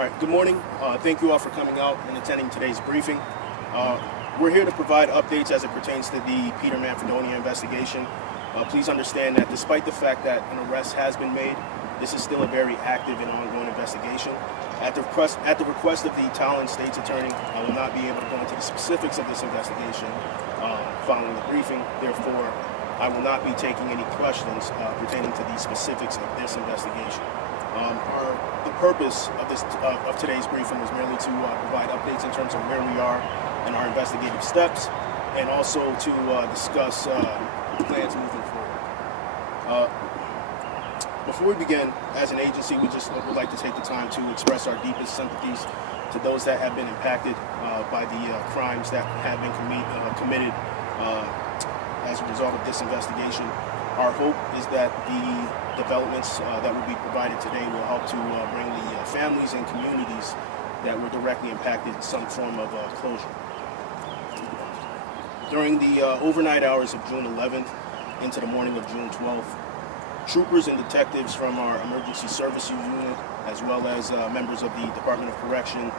All right, good morning. Thank you all for coming out and attending today's briefing. We're here to provide updates as it pertains to the Peter Manfredonia investigation. Please understand that despite the fact that an arrest has been made, this is still a very active and ongoing investigation. At the request of the Talon State's Attorney, I will not be able to go into the specifics of this investigation following the briefing. Therefore, I will not be taking any questions pertaining to the specifics of this investigation. The purpose of today's briefing was merely to provide updates in terms of where we are in our investigative steps, and also to discuss plans moving forward. Before we begin, as an agency, we just would like to take the time to express our deepest sympathies to those that have been impacted by the crimes that have been committed as a result of this investigation. Our hope is that the developments that will be provided today will help to bring the families and communities that were directly impacted some form of closure. During the overnight hours of June 11th into the morning of June 12th, troopers and detectives from our emergency services unit, as well as members of the Department of Correction,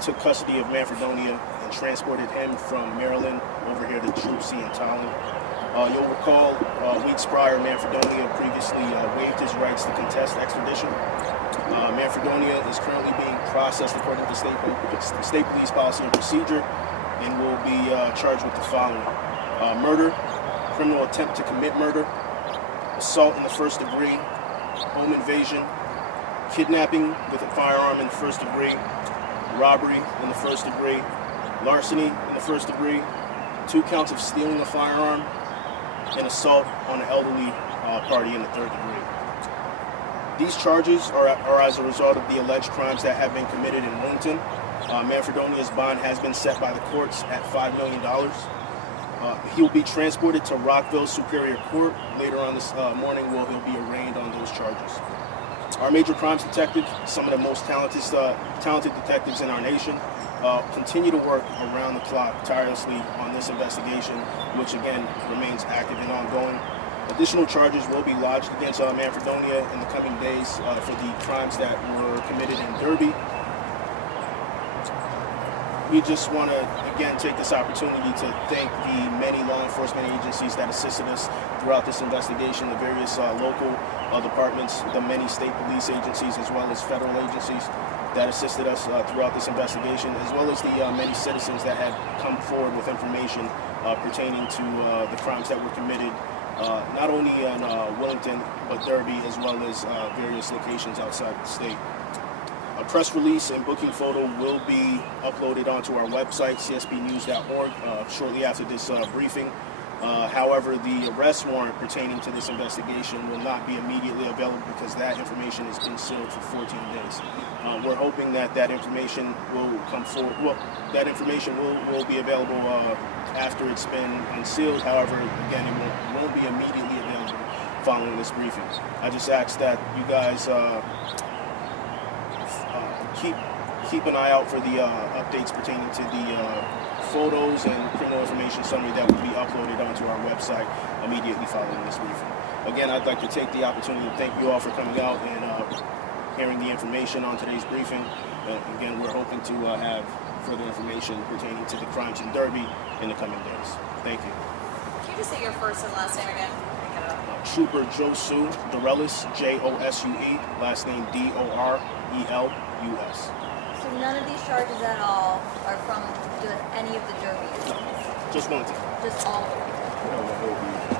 took custody of Manfredonia and transported him from Maryland over here to Troop C in Talon. You'll recall weeks prior, Manfredonia previously waived his rights to contest extradition. Manfredonia is currently being processed according to state police policy and procedure, and will be charged with the following: murder, criminal attempt to commit murder, assault in the first degree, home invasion, kidnapping with a firearm in the first degree, robbery in the first degree, larceny in the first degree, 2 counts of stealing a firearm, and assault on an elderly party in the third degree. These charges are as a result of the alleged crimes that have been committed in Willington. Manfredonia's bond has been set by the courts at $5 million. He will be transported to Rockville Superior Court later on this morning, where he'll be arraigned on those charges. Our major crimes detective, some of the most talented detectives in our nation, continue to work around the clock tirelessly on this investigation, which again remains active and ongoing. Additional charges will be lodged against Manfredonia in the coming days for the crimes that were committed in Derby. We just want to, again, take this opportunity to thank the many law enforcement agencies that assisted us throughout this investigation, the various local departments, the many state police agencies, as well as federal agencies that assisted us throughout this investigation, as well as the many citizens that had come forward with information pertaining to the crimes that were committed, not only in Willington, but Derby, as well as various locations outside the state. A press release and booking photo will be uploaded onto our website, cspnews.org, shortly after this briefing. However, the arrest warrant pertaining to this investigation will not be immediately available because that information has been sealed for 14 days. We're hoping that information will come forward. Well, that information will be available after it's been unsealed. However, again, it won't be immediately available following this briefing. I just ask that you guys keep an eye out for the updates pertaining to the photos and criminal information summary that will be uploaded onto our website immediately following this briefing. Again, I'd like to take the opportunity to thank you all for coming out and hearing the information on today's briefing. Again, we're hoping to have further information pertaining to the crimes in Derby in the coming days. Thank you. Can you just say your first and last name again? Trooper Josue Dorellis, Josue, last name Dorelus. So none of these charges at all are from any of the Derby incidents? Just one thing. Just all of them? No,